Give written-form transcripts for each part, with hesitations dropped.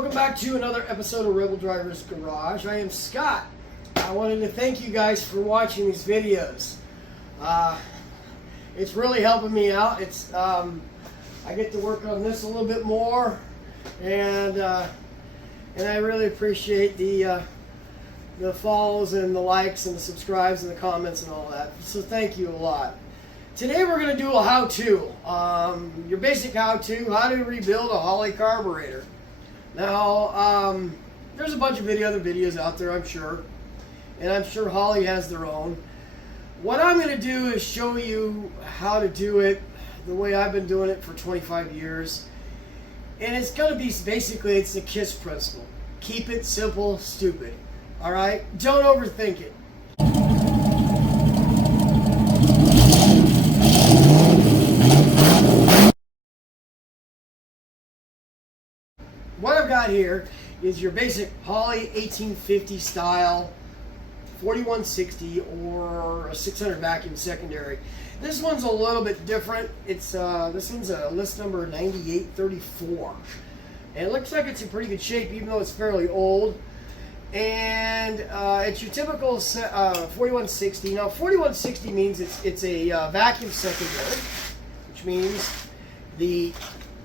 Welcome back to another episode of Rebel Driver's Garage. I am Scott. I wanted to thank you guys for watching these videos. It's really helping me out. It's I get to work on this a little bit more, and I really appreciate the follows and the likes and the subscribes and the comments and all that. So thank you a lot. Today we're going to do a how-to, your basic how-to, how to rebuild a Holley carburetor. Now, there's a bunch of other videos out there, I'm sure, and I'm sure Holley has their own. What I'm going to do is show you how to do it the way I've been doing it for 25 years. And it's going to be, basically, it's the K.I.S.S principle. Keep it simple, stupid. All right? Don't overthink it. What I've got here is your basic Holley 1850 style 4160 or a 600 vacuum secondary. This one's a little bit different. It's this one's a list number 9834, and it looks like it's in pretty good shape, even though it's fairly old. And it's your typical 4160. Now, 4160 means it's a vacuum secondary, which means the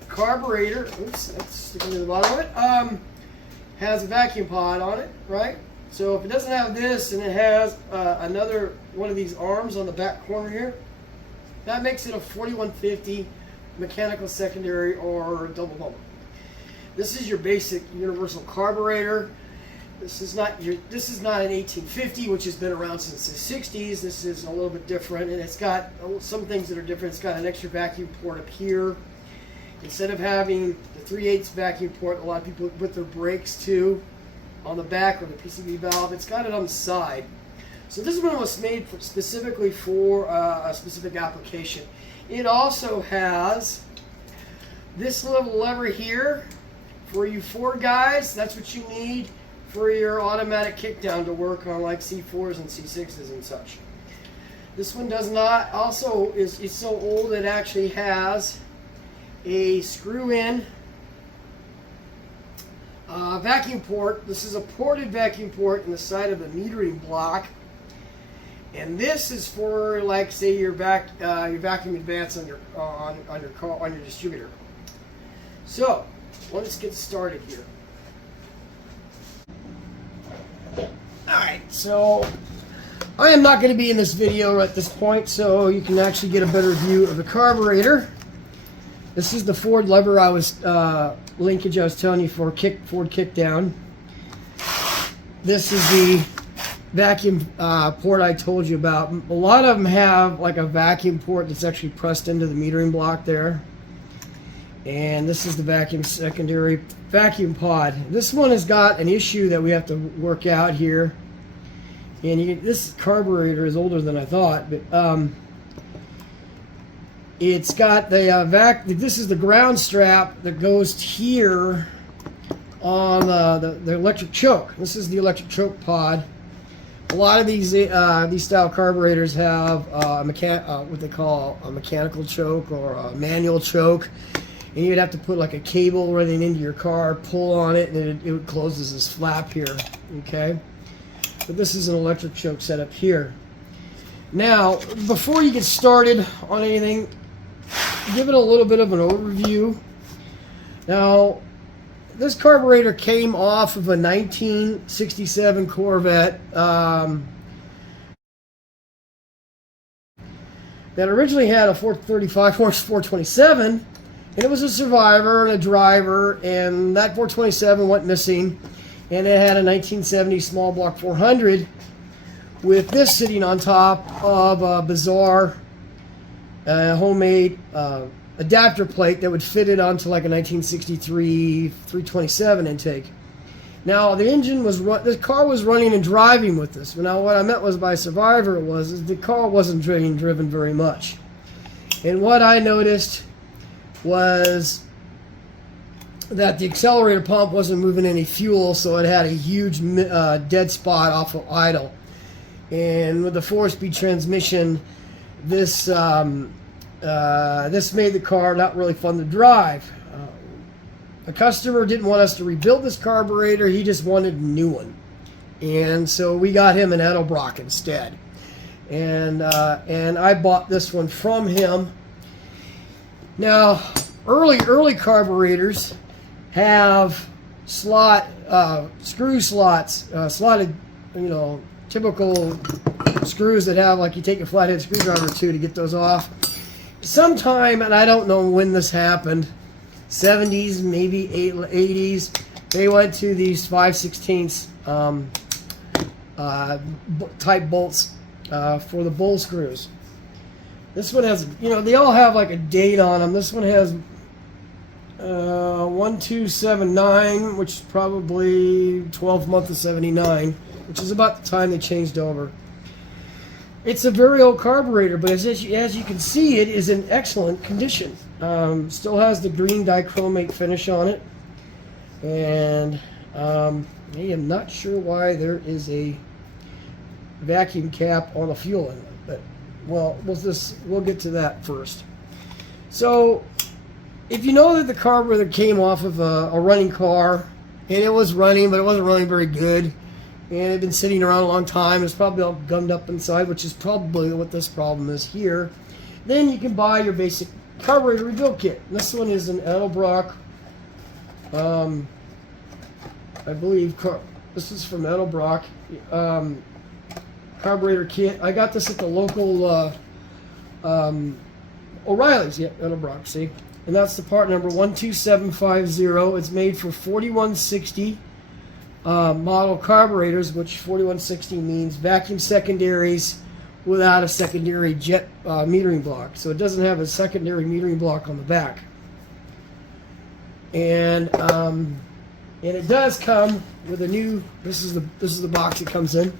carburetor, oops, that's sticking to the bottom of it, has a vacuum pod on it, right? So if it doesn't have this and it has another one of these arms on the back corner here, that makes it a 4150 mechanical secondary or double bumper. This is your basic universal carburetor. This is not an 1850, which has been around since the 60s. This is a little bit different, and it's got some things that are different. It's got an extra vacuum port up here. Instead of having the 3/8 vacuum port, a lot of people put their brakes to on the back or the PCV valve. It's got it on the side. So this one was made specifically for a specific application. It also has this little lever here for you Ford guys. That's what you need for your automatic kickdown to work on like C4s and C6s and such. This one does not. Also, it's so old it actually has a screw-in vacuum port. This is a ported vacuum port in the side of the metering block, and this is for, like, say your vacuum advance on your car, on your distributor. So let's get started here. All right, so I am not going to be in this video at this point, so you can actually get a better view of the carburetor. This is the Ford lever linkage I was telling you for Ford kickdown. This is the vacuum port I told you about. A lot of them have like a vacuum port that's actually pressed into the metering block there. And this is the vacuum secondary vacuum pod. This one has got an issue that we have to work out here. And this carburetor is older than I thought, but it's got the this is the ground strap that goes here on the electric choke. This is the electric choke pod. A lot of these style carburetors have what they call a mechanical choke or a manual choke, and you'd have to put like a cable running into your car, pull on it, and it closes this flap here. Okay, but this is an electric choke setup here. Now, before you get started on anything, give it a little bit of an overview. Now, this carburetor came off of a 1967 Corvette that originally had a 435 horse 427, and it was a survivor and a driver, and that 427 went missing, and it had a 1970 small block 400 with this sitting on top of a bizarre homemade adapter plate that would fit it onto like a 1963 327 intake. Now the engine was this car was running and driving with this. Now what I meant was by survivor is the car wasn't being driven very much. And what I noticed was that the accelerator pump wasn't moving any fuel, so it had a huge dead spot off of idle. And with the 4-speed transmission, this made the car not really fun to drive. the customer didn't want us to rebuild this carburetor. He just wanted a new one. And so we got him an Edelbrock instead. And I bought this one from him. Now, early carburetors have screw slots, slotted, typical screws that have, like, you take a flathead screwdriver to get those off. Sometime, and I don't know when this happened, 70s, maybe 80s, they went to these 5/16 type bolts for the bowl screws. This one has, they all have like a date on them. This one has 1279, which is probably 12th month of 79, which is about the time they changed over. It's a very old carburetor, but as you can see, it is in excellent condition. Still has the green dichromate finish on it, and I am not sure why there is a vacuum cap on a fuel inlet, but we'll get to that first. So, if you know that the carburetor came off of a running car, and it was running, but it wasn't running very good, and it had been sitting around a long time, it's probably all gummed up inside, which is probably what this problem is here, then you can buy your basic carburetor rebuild kit. This one is an Edelbrock, I believe, this is from Edelbrock, carburetor kit. I got this at the local O'Reilly's, Edelbrock, see? And that's the part number 12750. It's made for 4160 model carburetors, which 4160 means vacuum secondaries without a secondary jet metering block. So it doesn't have a secondary metering block on the back. And it does come with a new, this is the box it comes in.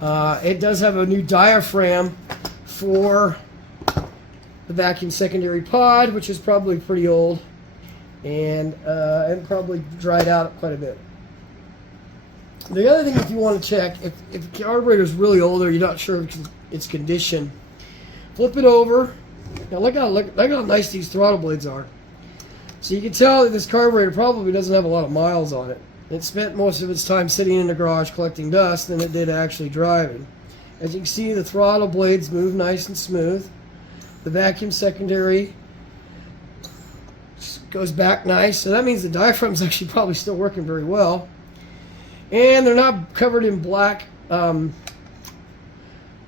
It does have a new diaphragm for the vacuum secondary pod, which is probably pretty old, and probably dried out quite a bit. The other thing, if you want to check, if the carburetor is really old or you're not sure of its condition, flip it over. Now look how nice these throttle blades are. So you can tell that this carburetor probably doesn't have a lot of miles on it. It spent most of its time sitting in the garage collecting dust than it did actually driving. As you can see, the throttle blades move nice and smooth. The vacuum secondary goes back nice, so that means the diaphragm's actually probably still working very well. And they're not covered in black. They're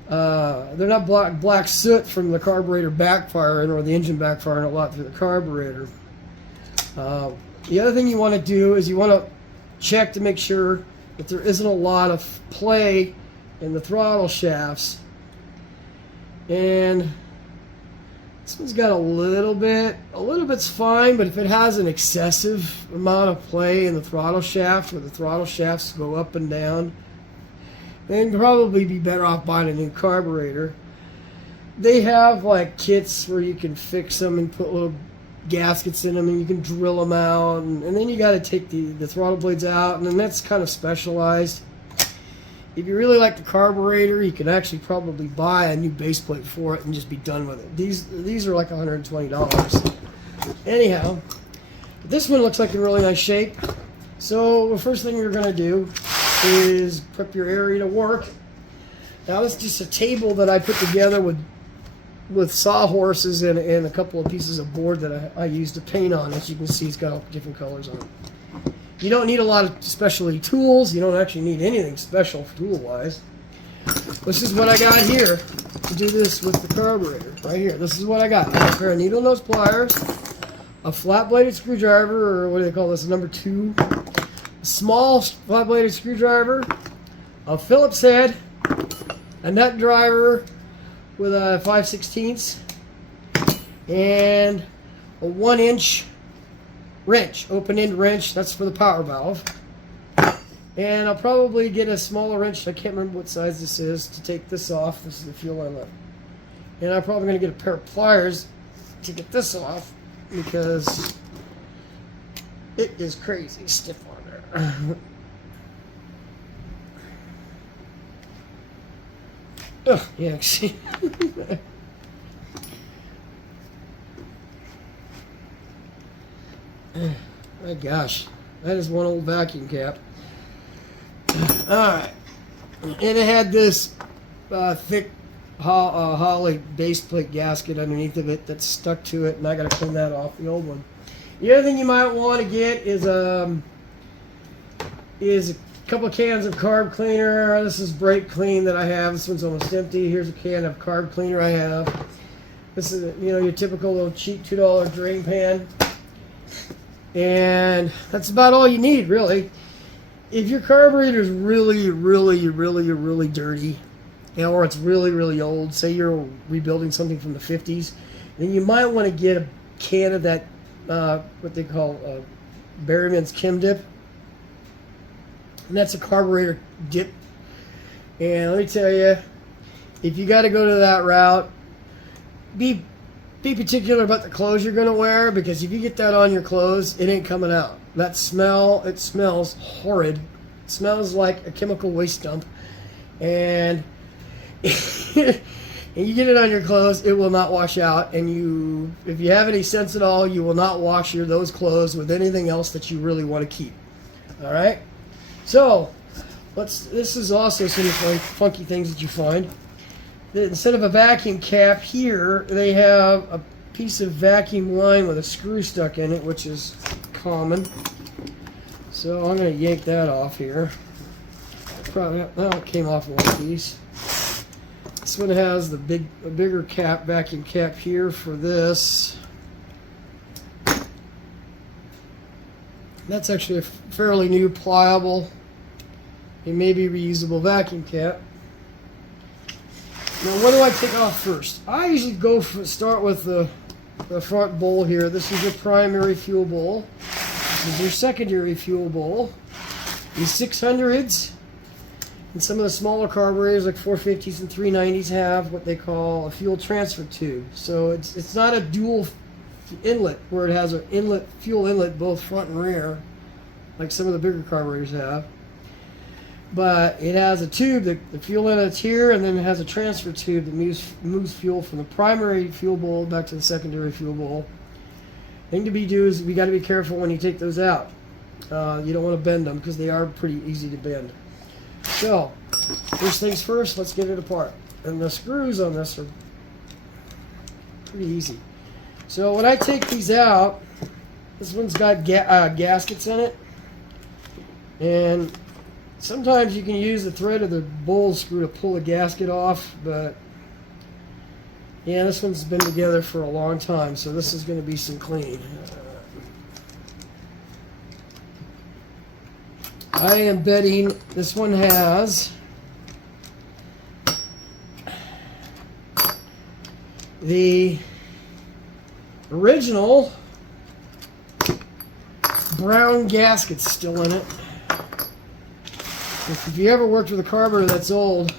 not black soot from the carburetor backfiring or the engine backfiring a lot through the carburetor. The other thing you want to do is you want to check to make sure that there isn't a lot of play in the throttle shafts. And this one's got a little bit's fine, but if it has an excessive amount of play in the throttle shaft, where the throttle shafts go up and down, then you'd probably be better off buying a new carburetor. They have like kits where you can fix them and put little gaskets in them, and you can drill them out, and then you got to take the throttle blades out, and then that's kind of specialized. If you really like the carburetor, you can actually probably buy a new base plate for it and just be done with it. These are like $120. Anyhow, this one looks like in really nice shape. So the first thing you're going to do is prep your area to work. Now this is just a table that I put together with sawhorses and a couple of pieces of board that I used to paint on. As you can see, it's got all different colors on it. You don't need a lot of specialty tools. You don't actually need anything special tool-wise. This is what I got here to do this with the carburetor. Right here. This is what I got. A pair of needle nose pliers, a flat-bladed screwdriver, or what do they call this, number 2, a small flat-bladed screwdriver, a Phillips head, a nut driver with a 5/16, and a 1-inch wrench, open-end wrench. That's for the power valve. And I'll probably get a smaller wrench. I can't remember what size this is to take this off. This is the fuel inlet. And I'm probably going to get a pair of pliers to get this off because it is crazy stiff on there. Ugh, yeah, see. My gosh, that is one old vacuum cap. Alright. And it had this thick Holley base plate gasket underneath of it that's stuck to it, and I got to clean that off, the old one. The other thing you might want to get is a couple of cans of carb cleaner. This is brake clean that I have. This one's almost empty. Here's a can of carb cleaner I have. This is, you know, your typical little cheap $2 drain pan. And that's about all you need, really. If your carburetor is really, really, really, really dirty, or it's really, really old, say you're rebuilding something from the 50s, then you might want to get a can of that, what they call Berrymans Chem Dip. And that's a carburetor dip. And let me tell you, if you got to go to that route, be particular about the clothes you're going to wear, because if you get that on your clothes, it ain't coming out. That smell, it smells horrid. It smells like a chemical waste dump. And and you get it on your clothes, it will not wash out. And if you have any sense at all, you will not wash those clothes with anything else that you really want to keep. All right? So, this is also some of the funky things that you find. Instead of a vacuum cap here, they have a piece of vacuum line with a screw stuck in it, which is common. So I'm going to yank that off here. Probably, well, it came off one piece. This one has a bigger cap, vacuum cap here for this. That's actually a fairly new, pliable, and maybe reusable vacuum cap. Now, what do I take off first? I usually start with the front bowl here. This is your primary fuel bowl. This is your secondary fuel bowl. These 600s and some of the smaller carburetors like 450s and 390s have what they call a fuel transfer tube. So it's not a dual inlet where it has an fuel inlet both front and rear like some of the bigger carburetors have. But it has a tube, the fuel inlet's here, and then it has a transfer tube that moves fuel from the primary fuel bowl back to the secondary fuel bowl. Thing to do is we got to be careful when you take those out. You don't want to bend them because they are pretty easy to bend. So, first things first, let's get it apart. And the screws on this are pretty easy. So when I take these out, this one's got gaskets in it, and sometimes you can use the thread of the bowl screw to pull a gasket off, but yeah, this one's been together for a long time, so this is going to be some cleaning. I am betting this one has the original brown gasket still in it. If you ever worked with a carburetor that's old,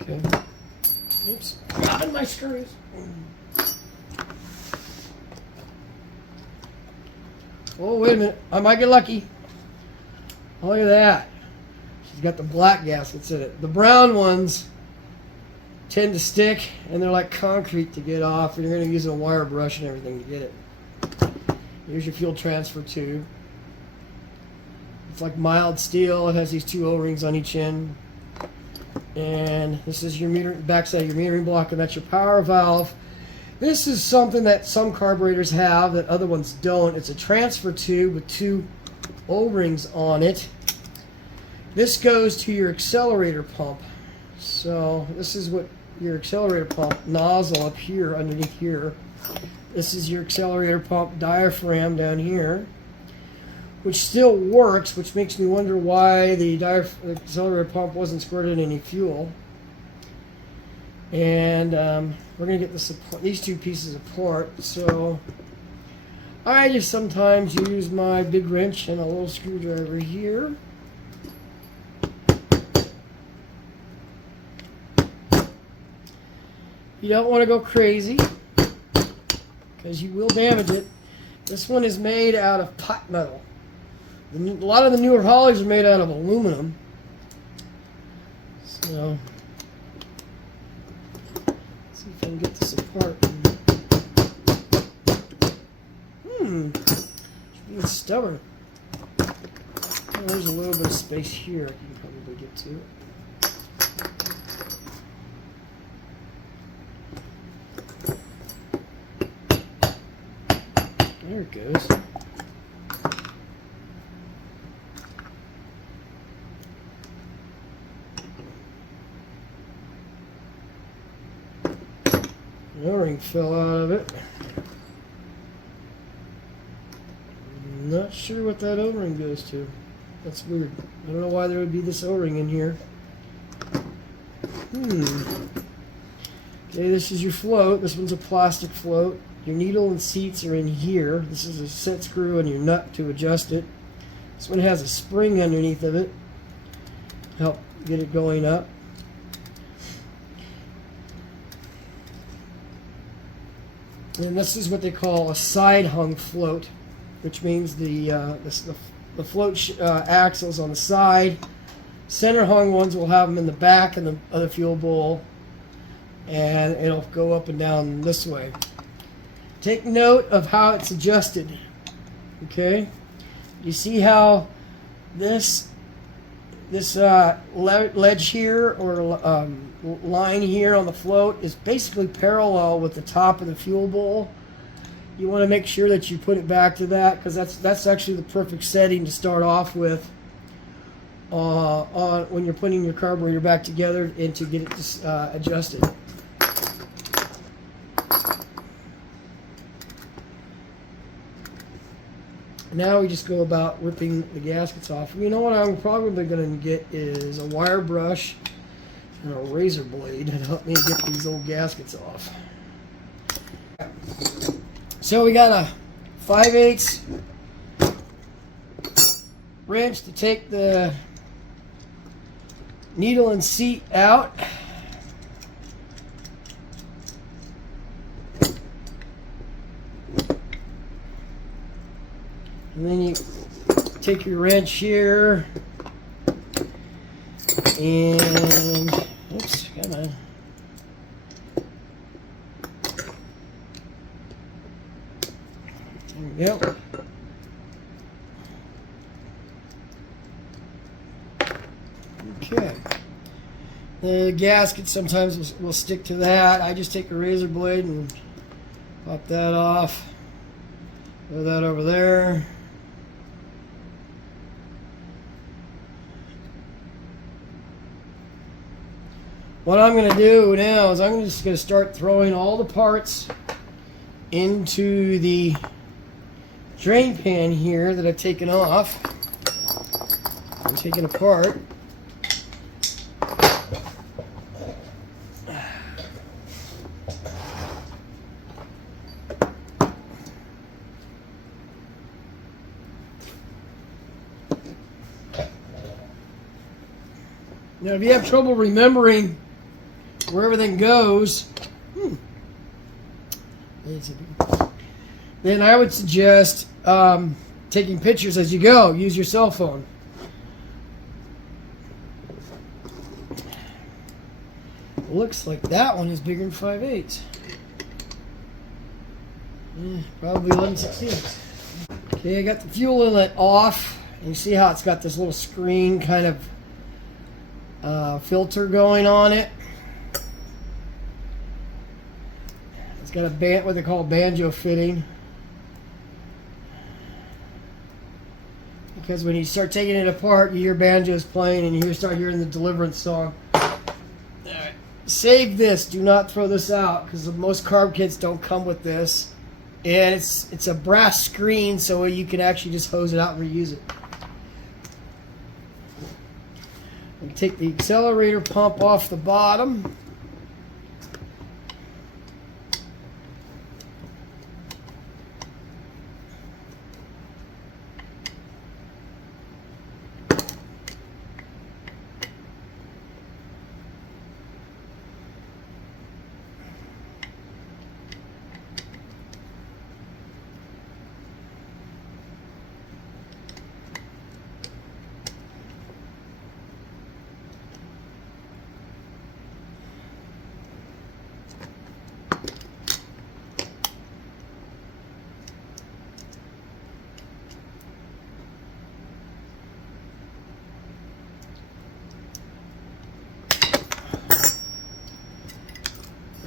okay, oops, got my screws. Oh, wait a minute, I might get lucky. Oh, look at that. She's got the black gaskets in it. The brown ones tend to stick, and they're like concrete to get off, and you're going to use a wire brush and everything to get it. Here's your fuel transfer tube. It's like mild steel. It has these two O-rings on each end. And this is your backside of your metering block, and that's your power valve. This is something that some carburetors have that other ones don't. It's a transfer tube with two O-rings on it. This goes to your accelerator pump. So this is what your accelerator pump nozzle up here, underneath here. This is your accelerator pump diaphragm down here, which still works, which makes me wonder why the accelerator pump wasn't squirting any fuel. And we're going to get these two pieces apart. So I just sometimes use my big wrench and a little screwdriver here. You don't want to go crazy, because you will damage it. This one is made out of pot metal. A lot of the newer Holleys are made out of aluminum. So, let's see if I can get this apart. stubborn. Oh, there's a little bit of space here I can probably get to. There it goes. An O-ring fell out of it. Not sure what that O-ring goes to. That's weird. I don't know why there would be this O-ring in here. Okay, this is your float. This one's a plastic float. Your needle and seats are in here. This is a set screw and your nut to adjust it. This one has a spring underneath of it. Help get it going up. And this is what they call a side hung float, which means the float axles on the side. Center hung ones will have them in the back of the fuel bowl, and it'll go up and down this way. Take note of how it's adjusted. Okay, you see how this ledge here or line here on the float is basically parallel with the top of the fuel bowl. You want to make sure that you put it back to that, because that's actually the perfect setting to start off with on when you're putting your carburetor back together and to get it adjusted. Now we just go about ripping the gaskets off. You know what I'm probably going to get is a wire brush and a razor blade to help me get these old gaskets off. So we got a 5/8 wrench to take the needle and seat out. And then you take your wrench here and, oops, come on. There we go. Okay. The gasket sometimes will stick to that. I just take a razor blade and pop that off. Throw that over there. What I'm going to do now is I'm just going to start throwing all the parts into the drain pan here that I've taken off and taken apart. Now, if you have trouble remembering where everything goes, then I would suggest taking pictures as you go. Use your cell phone. Looks like that one is bigger than 5/8. Probably 11/16. Okay, I got the fuel inlet off. And you see how it's got this little screen kind of filter going on it. It's got a what they call Banjo Fitting. Because when you start taking it apart, you hear banjos playing and you start hearing the Deliverance song. Alright. Save this. Do not throw this out, because most carb kits don't come with this. And it's a brass screen, so you can actually just hose it out and reuse it. We take the accelerator pump off the bottom.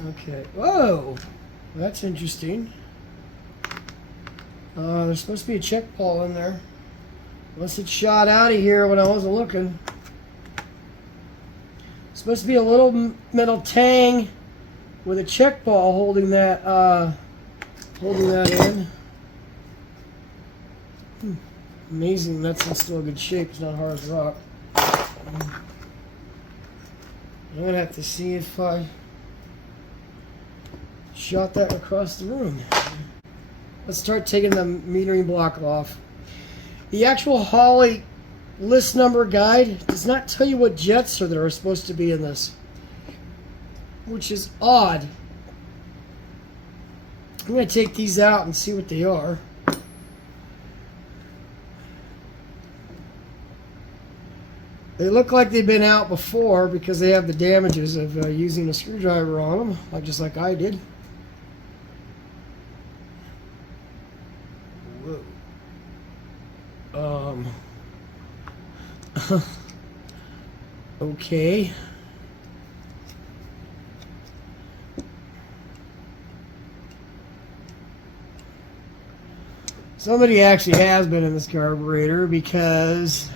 Okay. Whoa! That's interesting. There's supposed to be a check ball in there. Unless it shot out of here when I wasn't looking. Supposed to be a little metal tang with a check ball holding that in. Amazing, that's in still good shape. It's not hard as rock. I'm gonna have to see if I shot that across the room. Let's start taking the metering block off. The actual Holley list number guide does not tell you what jets are that are supposed to be in this, which is odd. I'm going to take these out and see what they are. They look like they've been out before because they have the damages of using a screwdriver on them, just like I did. Whoa. Okay. Somebody actually has been in this carburetor because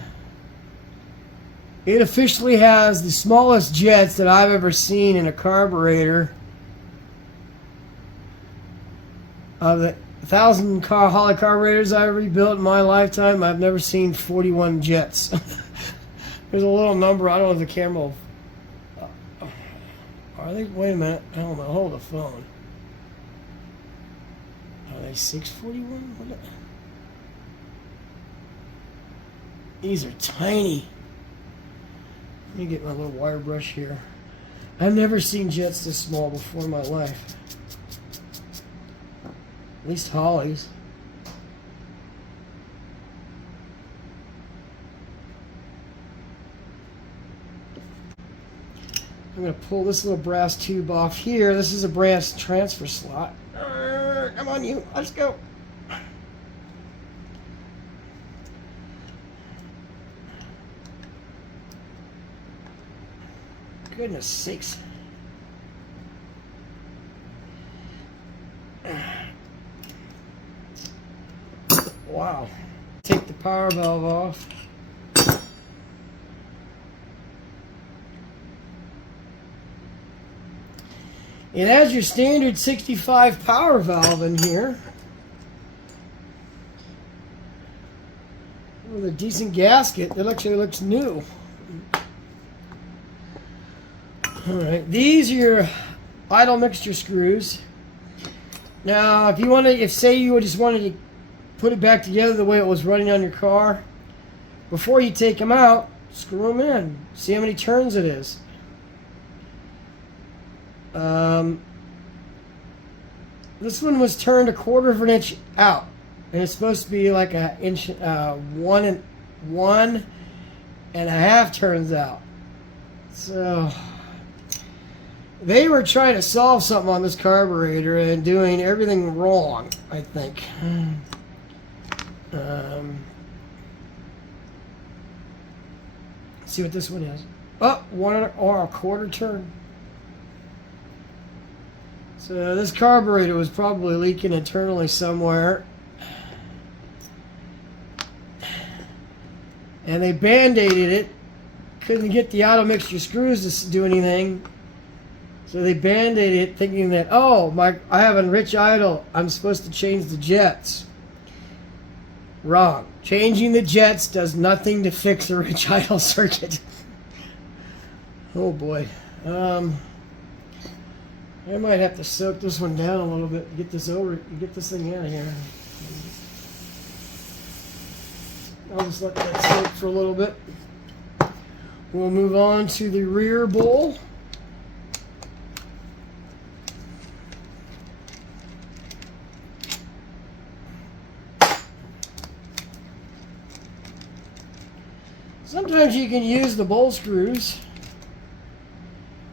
it officially has the smallest jets that I've ever seen in a carburetor. Of the 1,000 Holley carburetors I rebuilt in my lifetime, I've never seen 41 jets. There's a little number. I don't know if the camera will... Are they? Wait a minute. I don't know. Hold the phone. Are they 641? These are tiny. Let me get my little wire brush here. I've never seen jets this small before in my life. At least Holley's. I'm going to pull this little brass tube off here. This is a brass transfer slot. Come on, you. Let's go. Goodness sakes. Wow. Take the power valve off. It has your standard 65 power valve in here with a decent gasket that actually looks new. Alright, these are your idle mixture screws. Now, if you want to, if say you just wanted to put it back together the way it was running on your car, before you take them out, screw them in. See how many turns it is. This one was turned 1/4 of an inch out, and it's supposed to be like an inch, 1.5 turns out. So they were trying to solve something on this carburetor and doing everything wrong, I think. See what this one is. Oh, 1.25 turn. So this carburetor was probably leaking internally somewhere. And they band-aided it. Couldn't get the auto mixture screws to do anything. So they band-aided it thinking that, oh, I have a rich idle. I'm supposed to change the jets. Wrong. Changing the jets does nothing to fix a rich idle circuit. Oh boy. I might have to soak this one down a little bit to get this thing out of here. I'll just let that soak for a little bit. We'll move on to the rear bowl. Sometimes you can use the bowl screws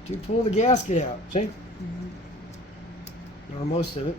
to pull the gasket out, see? Or most of it.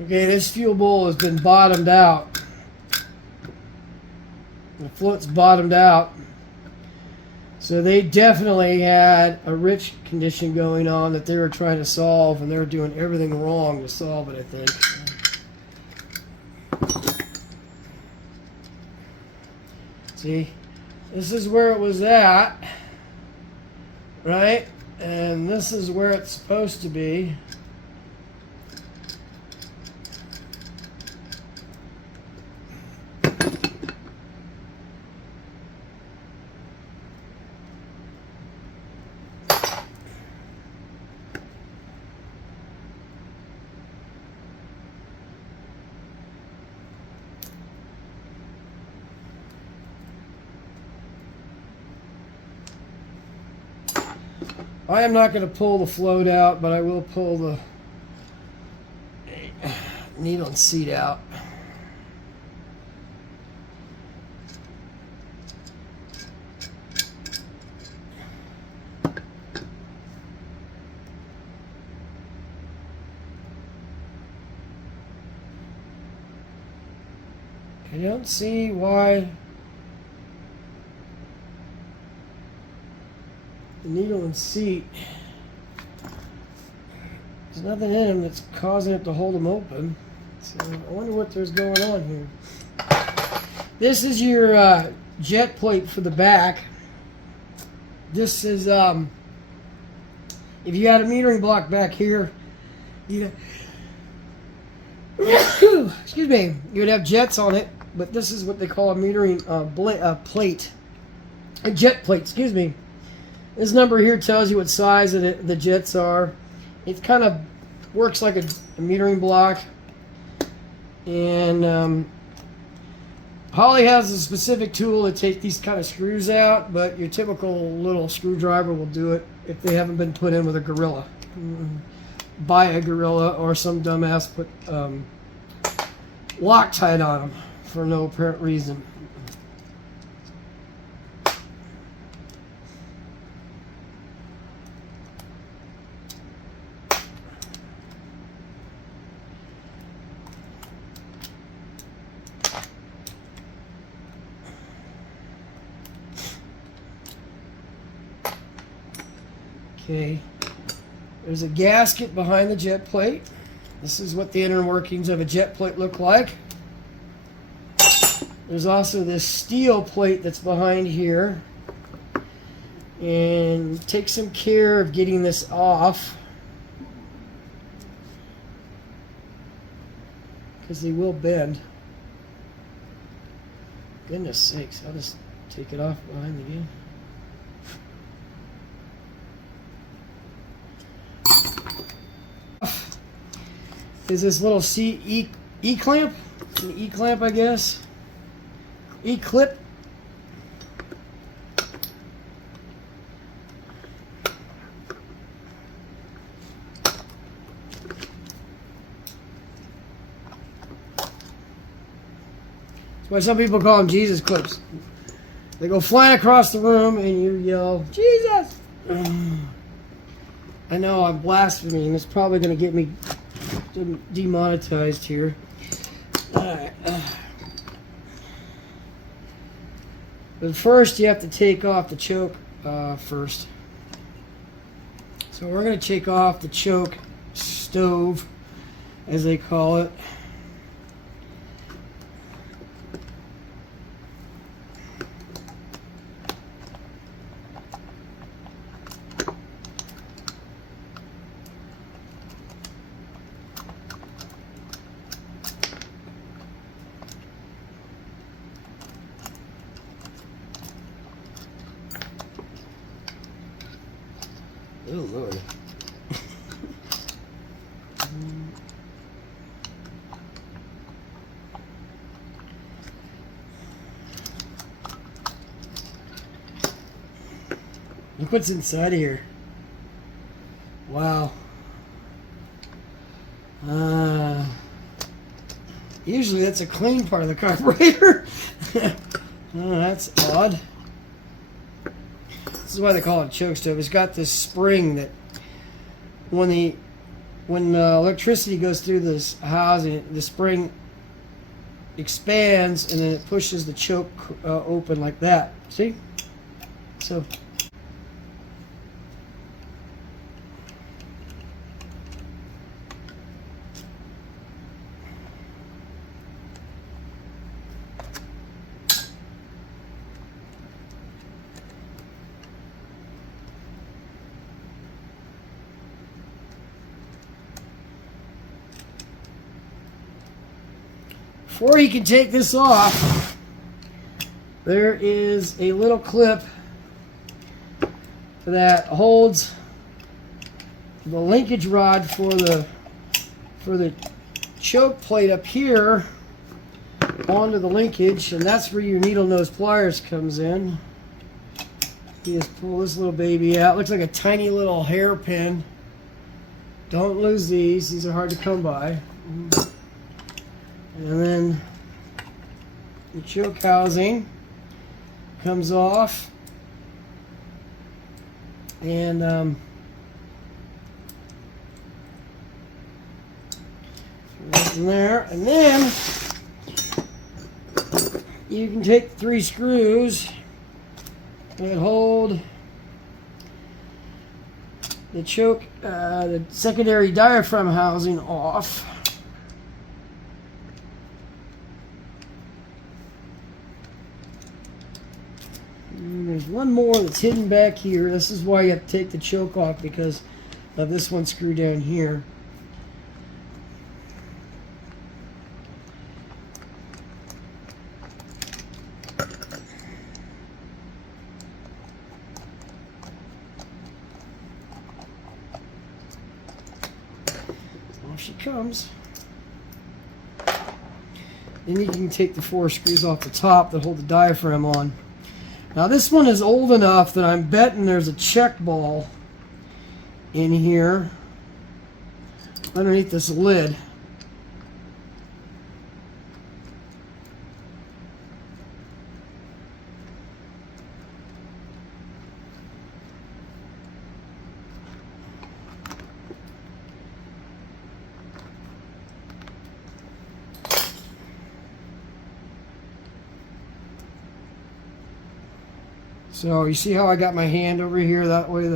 Okay, this fuel bowl has been bottomed out. The float's bottomed out. So they definitely had a rich condition going on that they were trying to solve, and they were doing everything wrong to solve it, I think. See, this is where it was at, right? And this is where it's supposed to be. I am not going to pull the float out, but I will pull the needle and seat out. I don't see why the needle and seat, there's nothing in them that's causing it to hold them open. So I wonder what there's going on here. This is your jet plate for the back. This is, if you had a metering block back here, you'd excuse me, you would have jets on it, but this is what they call a metering plate. A jet plate, excuse me. This number here tells you what size the jets are. It kind of works like a metering block. And Holley has a specific tool to take these kind of screws out, but your typical little screwdriver will do it if they haven't been put in with a gorilla. Buy a gorilla, or some dumbass put Loctite on them for no apparent reason. Okay, there's a gasket behind the jet plate. This is what the inner workings of a jet plate look like. There's also this steel plate that's behind here. And take some care of getting this off, because they will bend. Goodness sakes, I'll just take it off behind again. Is this little E-clamp? An E-clamp, I guess. E-clip. That's why some people call them Jesus clips. They go flying across the room and you yell, Jesus! I know I'm blaspheming. It's probably going to get me demonetized here. Alright. But first you have to take off the choke first. So we're going to take off the choke stove, as they call it. Oh Lord. Look what's inside of here. Wow. Usually that's a clean part of the carburetor. Oh, that's odd. This is why they call it a choke stove. It's got this spring that when electricity goes through this housing, the spring expands and then it pushes the choke open like that. See? So before you can take this off, there is a little clip that holds the linkage rod for the choke plate up here onto the linkage, and that's where your needle nose pliers comes in. You just pull this little baby out. Looks like a tiny little hairpin. Don't lose these. These are hard to come by. And then the choke housing comes off, and right in there, and then you can take 3 screws that hold the choke, the secondary diaphragm housing off. And there's one more that's hidden back here. This is why you have to take the choke off, because of this one screw down here. Off she comes. Then you can take the 4 screws off the top that hold the diaphragm on. Now this one is old enough that I'm betting there's a check ball in here underneath this lid. So you see how I got my hand over here that way,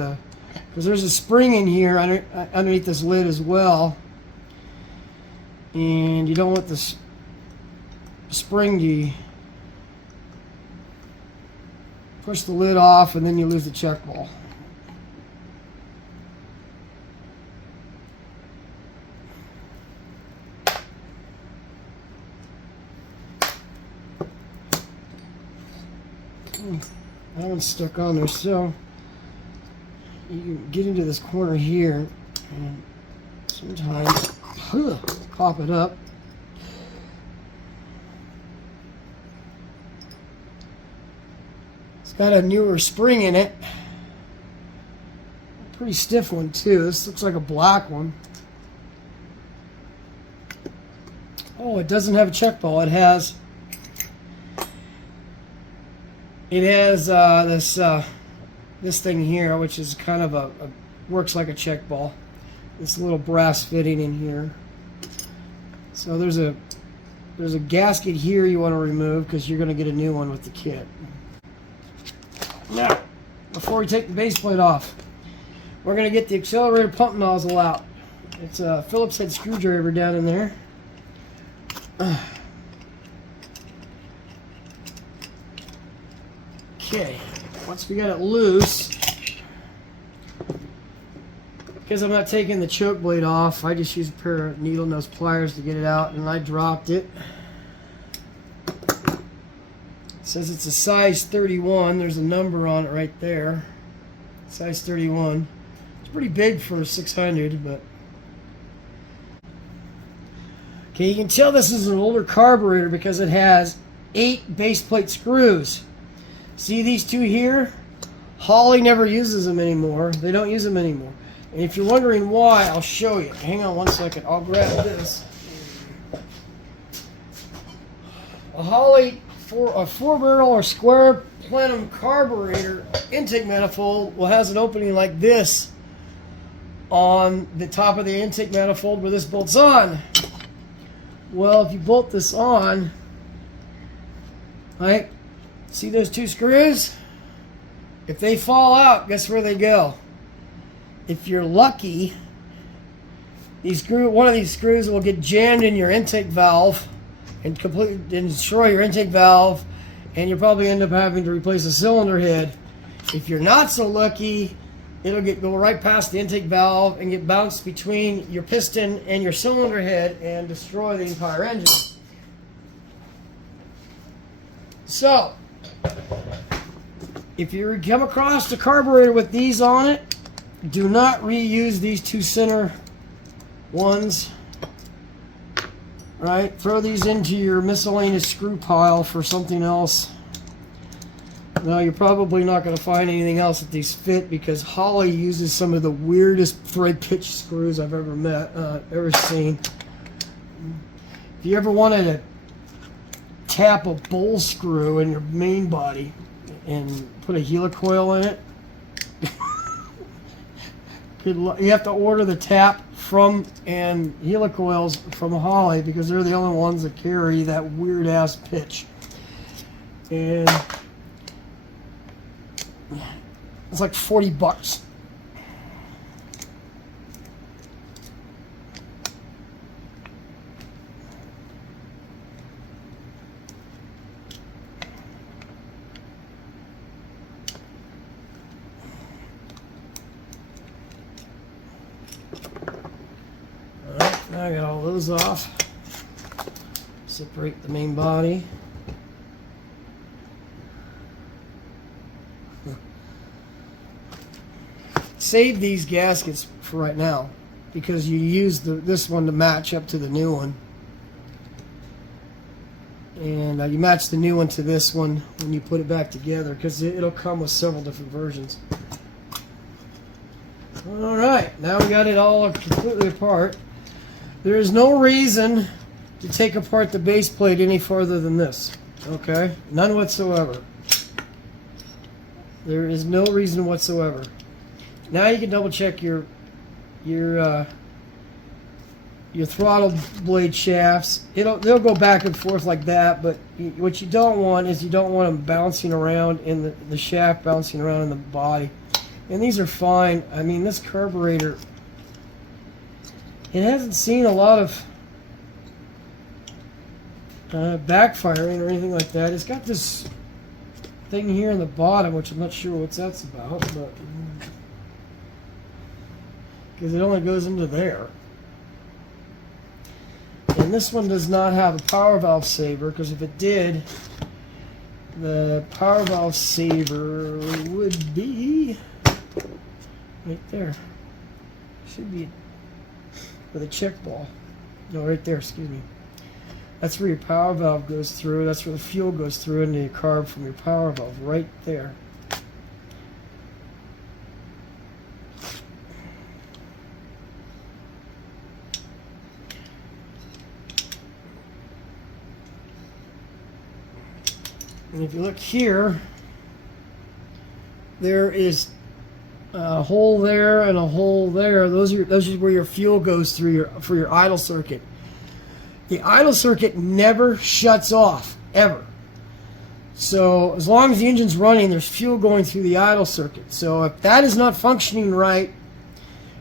because there's a spring in here underneath this lid as well, and you don't want this spring to push the lid off and then you lose the check ball. That one's stuck on there, so you can get into this corner here and sometimes pop it up. It's got a newer spring in it. A pretty stiff one too. This looks like a black one. Oh, it doesn't have a check ball. It has this thing here, which is kind of works like a check ball. This little brass fitting in here. So there's a gasket here you want to remove because you're going to get a new one with the kit. Now, before we take the base plate off, we're going to get the accelerator pump nozzle out. It's a Phillips head screwdriver down in there. Okay, once we got it loose, because I'm not taking the choke blade off, I just use a pair of needle nose pliers to get it out, and I dropped it. It says it's a size 31. There's a number on it right there. Size 31. It's pretty big for a 600, but okay, you can tell this is an older carburetor because it has 8 base plate screws. See these 2 here? Holley never uses them anymore. They don't use them anymore. And if you're wondering why, I'll show you. Hang on one second. I'll grab this. a Holley for a 4-barrel or square plenum carburetor intake manifold has an opening like this on the top of the intake manifold where this bolts on. Well, if you bolt this on, right, see those 2 screws? If they fall out, guess where they go? If you're lucky, one of these screws will get jammed in your intake valve and completely destroy your intake valve, and you'll probably end up having to replace a cylinder head. If you're not so lucky, it'll go right past the intake valve and get bounced between your piston and your cylinder head and destroy the entire engine. So, if you come across the carburetor with these on it, do not reuse these 2 center ones. Right, throw these into your miscellaneous screw pile for something else. Now, you're probably not going to find anything else that these fit, because Holley uses some of the weirdest thread pitch screws I've ever seen. If you ever wanted to tap a bowl screw in your main body and put a helicoil in it, you have to order the tap from and helicoils from Holley, because they're the only ones that carry that weird ass pitch. And it's like $40. Alright, now I got all those off. Separate the main body. Save these gaskets for right now, because you use this one to match up to the new one, and you match the new one to this one when you put it back together, because it'll come with several different versions. Alright, now we got it all completely apart. There is no reason to take apart the base plate any farther than this. Okay? None whatsoever. There is no reason whatsoever. Now you can double check your throttle blade shafts. They'll go back and forth like that, but what you don't want is you don't want them bouncing around in the shaft, bouncing around in the body. And these are fine. I mean, this carburetor, it hasn't seen a lot of backfiring or anything like that. It's got this thing here in the bottom, which I'm not sure what that's about, but because it only goes into there. And this one does not have a power valve saver, because if it did, the power valve saver would be right there. Should be with a check ball. No, right there, excuse me. That's where your power valve goes through. That's where the fuel goes through into your carb from your power valve, right there. And if you look here, there is a hole there and a hole there. Those are where your fuel goes through for your idle circuit. The idle circuit never shuts off, ever. So as long as the engine's running, there's fuel going through the idle circuit. So if that is not functioning right,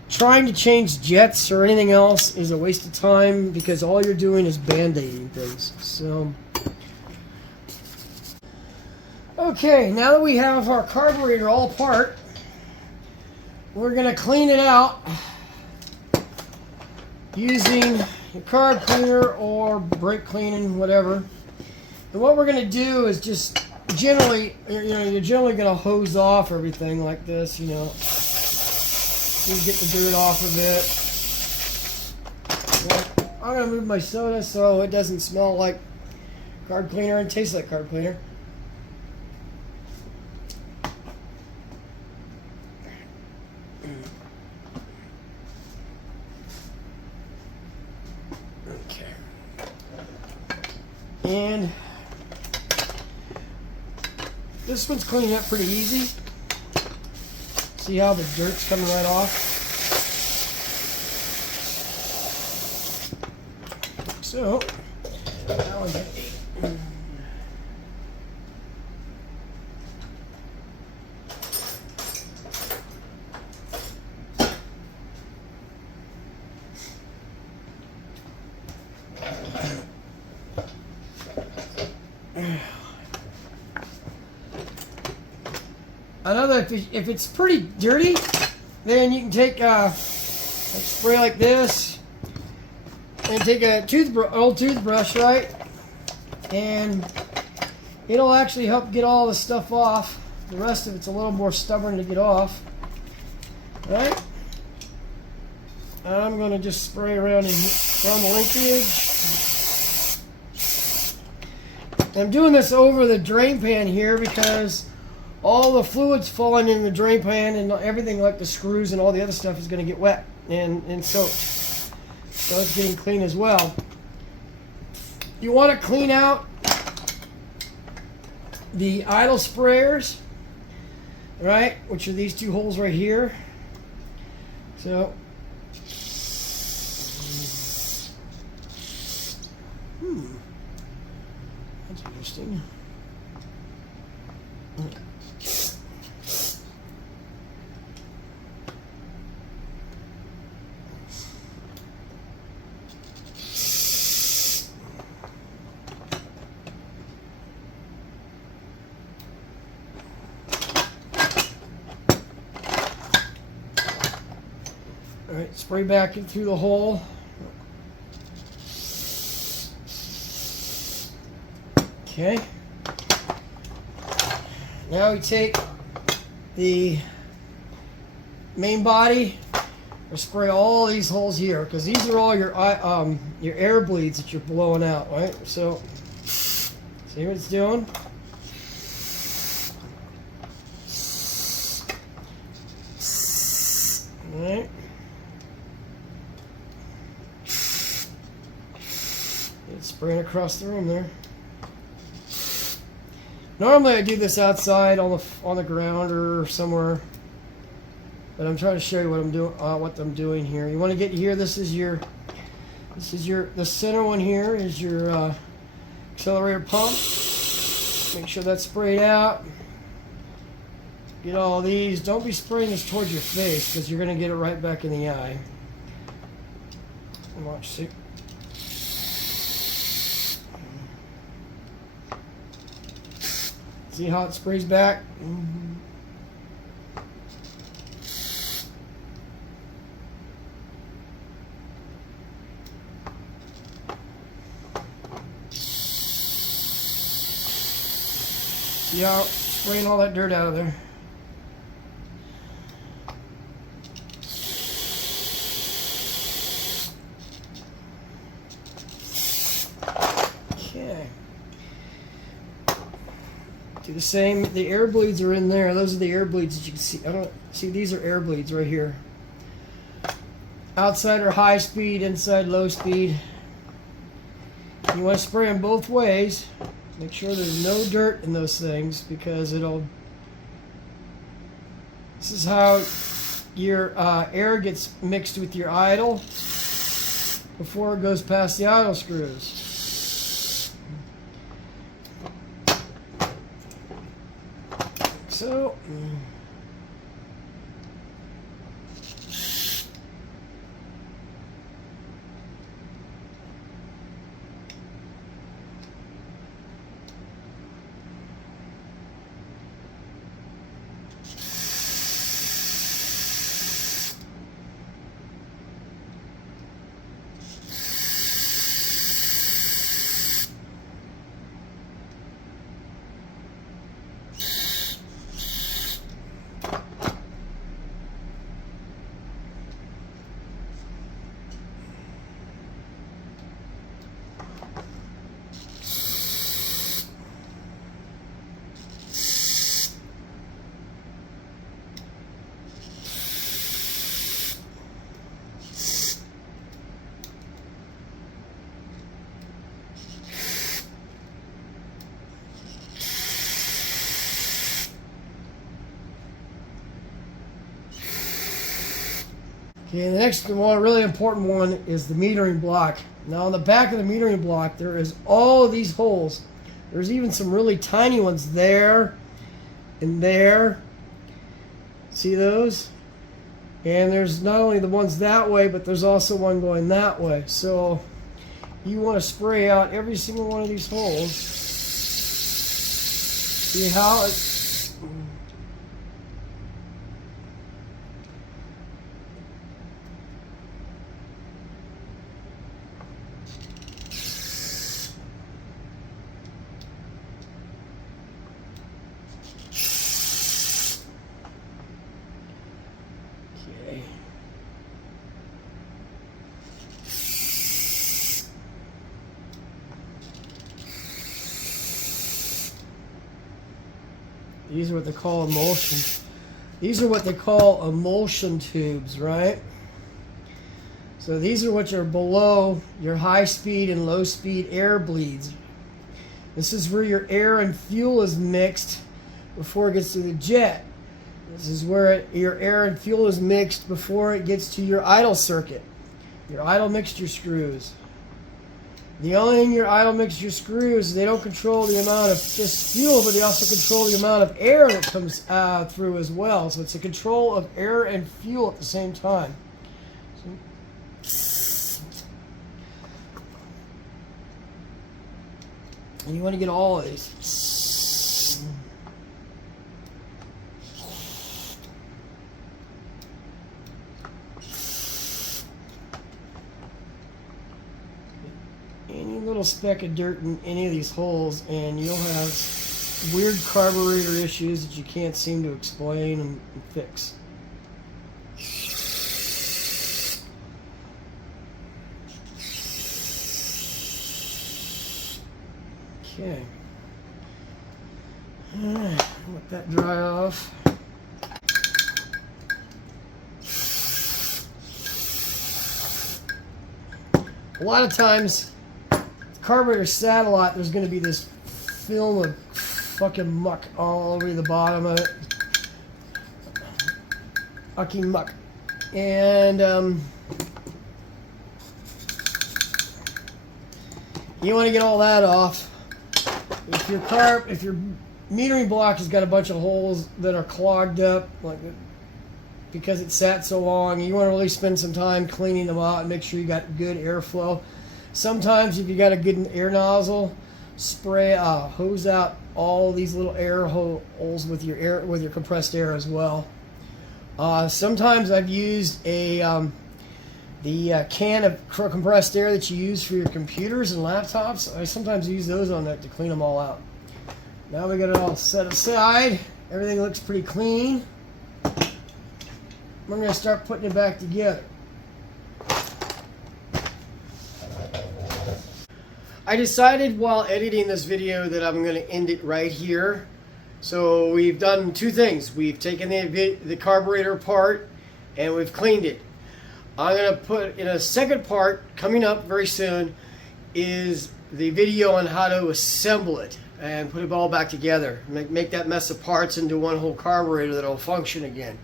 trying to change jets or anything else is a waste of time, because all you're doing is band-aiding things. So, okay, now that we have our carburetor all apart, we're going to clean it out using a carb cleaner or brake cleaning, whatever. And what we're going to do is just generally, you're generally going to hose off everything like this, you get the dirt off of it. I'm going to move my soda so it doesn't smell like carb cleaner and taste like carb cleaner. And This one's cleaning up pretty easy. See how the dirt's coming right off? So, now I get 8. I know that if it's pretty dirty, then you can take a spray like this and take a old toothbrush, right? And it'll actually help get all the stuff off. The rest of it's a little more stubborn to get off, right? I'm going to just spray around the linkage. I'm doing this over the drain pan here because all the fluid's falling in the drain pan and everything like the screws and all the other stuff is going to get wet and soaked. So it's getting clean as well. You want to clean out the idle sprayers, right? Which are these 2 holes right here. So, that's interesting. Alright, spray back in through the hole. Okay. Now we take the main body and spray all these holes here because these are all your air bleeds that you're blowing out, right? So, see what it's doing? Alright. It's spraying across the room there. Normally I do this outside on the ground or somewhere, but I'm trying to show you what I'm doing here. You want to get here. The center one here is your accelerator pump. Make sure that's sprayed out. Get all these. Don't be spraying this towards your face because you're going to get it right back in the eye. And watch, see. See how it sprays back? See how it's spraying all that dirt out of there? Okay. Do the same. The air bleeds are in there. Those are the air bleeds that you can see. I don't see. These are air bleeds right here. Outside are high speed, inside low speed. You want to spray them both ways. Make sure there's no dirt in those things because it'll. This is how your air gets mixed with your idle before it goes past the idle screws. So, Okay, the next one, really important one, is the metering block. Now on the back of the metering block, there is all of these holes. There's even some really tiny ones there and there. See those? And there's not only the ones that way, but there's also one going that way. So you want to spray out every single one of these holes. See how it... Okay. These are what they call emulsion. These are what they call emulsion tubes, right? So these are what are below your high speed and low speed air bleeds. This is where your air and fuel is mixed before it gets to the jet. This is where your air and fuel is mixed before it gets to your idle circuit, your idle mixture screws. The only thing your idle mixture screws, they don't control the amount of just fuel, but they also control the amount of air that comes through as well. So it's a control of air and fuel at the same time. And you want to get all of these. Any little speck of dirt in any of these holes and you'll have weird carburetor issues that you can't seem to explain and fix. Okay. Let that dry off. A lot of times, carburetor satellite, there's going to be this film of fucking muck all over the bottom of it. Fucking muck. And you want to get all that off. If your metering block has got a bunch of holes that are clogged up, like because it sat so long, you want to really spend some time cleaning them out and make sure you got good airflow. Sometimes if you got a good air nozzle, spray hose out all these little air holes with your compressed air as well. Sometimes I've used the can of compressed air that you use for your computers and laptops. I sometimes use those on that to clean them all out. Now we got it all set aside. Everything looks pretty clean. We're going to start putting it back together. I decided while editing this video that I'm going to end it right here. So we've done two things. We've taken the carburetor apart and we've cleaned it. I'm going to put in a second part coming up very soon is the video on how to assemble it and put it all back together. Make that mess of parts into one whole carburetor that will function again.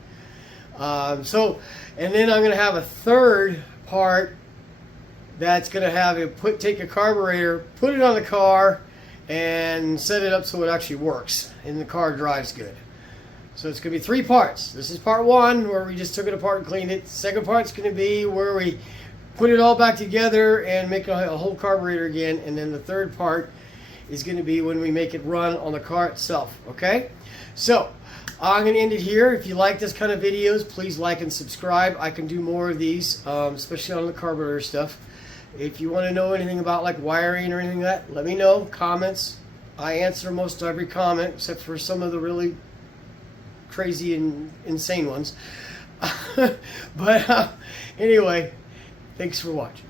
And then I'm going to have a third part that's going to have you take a carburetor, put it on the car, and set it up so it actually works and the car drives good. So it's going to be three parts. This is part one where we just took it apart and cleaned it. The second part's going to be where we put it all back together and make a whole carburetor again. And then the third part is going to be when we make it run on the car itself. Okay? So I'm going to end it here. If you like this kind of videos, please like and subscribe. I can do more of these, especially on the carburetor stuff. If you want to know anything about like wiring or anything like that, let me know. Comments. I answer most every comment except for some of the really crazy and insane ones. But anyway, thanks for watching.